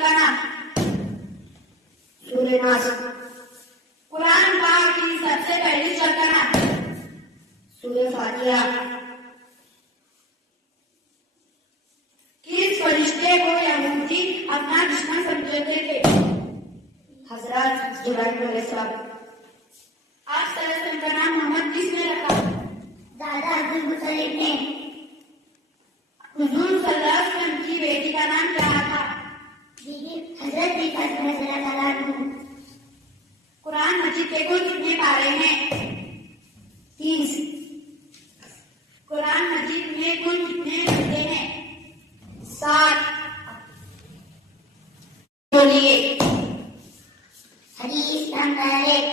का नाम? सूर्य नास। कुरान पाक की सबसे पहली सूरत का नाम? सूरह फातिहा। किस फरिश्ते को यहूदी अपना दुश्मन समझते थे? हजरत जुबैर अलैहिस्सलाम। आप सल्लल्लाहु का नाम मोहम्मद किसने रखा? दादा अब्दुल मुत्तलिब ने। हुजूर सल्लल्लाहु अलैहि वसल्लम की बेटी का नाम क्या था? बीबी हजरत फातिमा रज़ियल्लाहु अन्हा। कुरान मजीद के कुल कितने पारे हैं? 30। कुरान मजीद में कुल कितने सूरतें हैं? 7। बोलिए। हदीस नंबर 1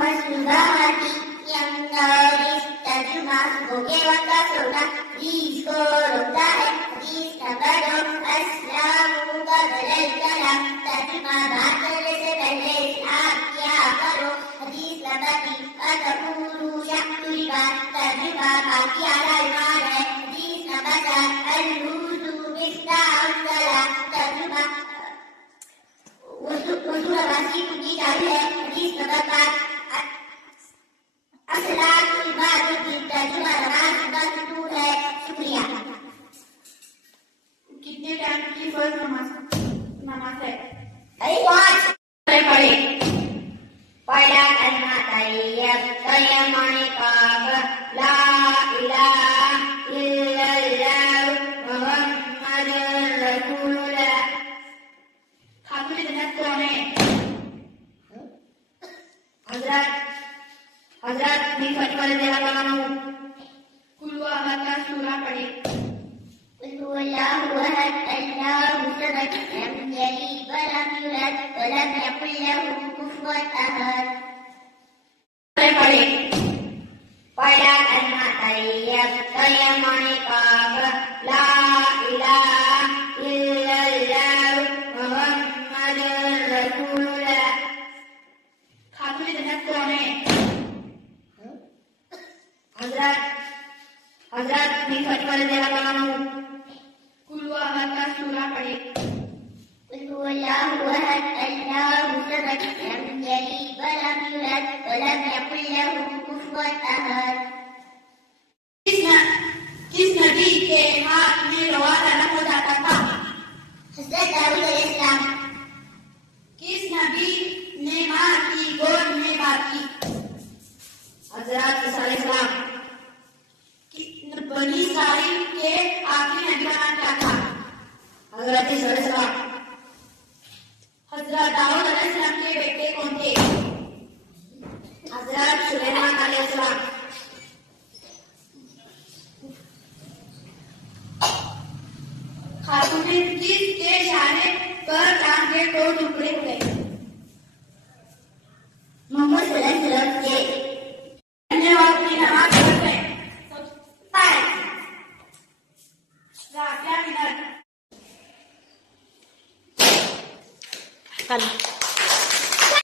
मसलूबाती अंदर तर्जुमा होके वका सोना इसको रोकता है। हदीस नंबर 2 अस्सलामु कबल कलाम तर्जुमा बात करने से पहले इस्लाम किया करो। हदीस नंबर 3 अतकुलु यक्तुलिबा तर्जुमा बाकी आला ईमान है। हदीस नंबर 4 अल-वुज़ू मिफ्ताहुल सलाह तर्जुमा वज़ू नमाज़ी की चाबी है। हदीस नंबर 5 अस्सलातुल इबादती तर्जुमा नमाज का सुकून है। शुक्रिया। कितने टाइम की फर्ज नमाज है? अरे 5 पढ़े। पढ़ा कलमा तैयब तयमाने पाक ला इलाहा इल्लल्लाह मुहम्मदुर रसूलुल्लाह। खातून जन्नत कौन है? हजरत भी फतवा रज़ियल्लाहु अन्हु। कुल अहद का सूरा पढ़े। अल्लाहु अहद अल्लाहु समद लम यलिद व लम यूलद व लम यकुल लहू कुफुवन अहद। पढ़े। पढ़ा कलमा तैयब तयमाने पाक ला इलाहा इल्लल्लाह मुहम्मदुर रसूलुल्लाह। खातून जन्नत कौन है? हजरत भी फतवा रज़ियल्लाहु अन्हु। कुल अहद का सूरा पढ़े। अल्लाहु अहद अल्लाहु समद लम यलिद व लम यूलद व लम यकुल लहू कुफुवन अहद। किस नबी के हाथ में लोहा तलब हो जाता था? हज़रत दाऊद अलैहिस्सलाम। किस नबी ने मां की गोद में बात की? हजरत ईसा अलैहिस्सलाम। बनी इस्राइल के आखिरी नबी का नाम क्या था? हजरत ईसा अलैहिस्सलाम। हजरत दाऊद अलैहिस्सलाम के बेटे कौन थे? हजरत सुलेमान अलैहिस्सलाम। खातून किसके इशारे पर चांद के 2 टुकड़े हुए? मोहम्मद सल्लल्लाहु अलैहि वसल्लम के। धन्यवाद। की नमाज पढ़ते हैं। 5 क्या मिनट?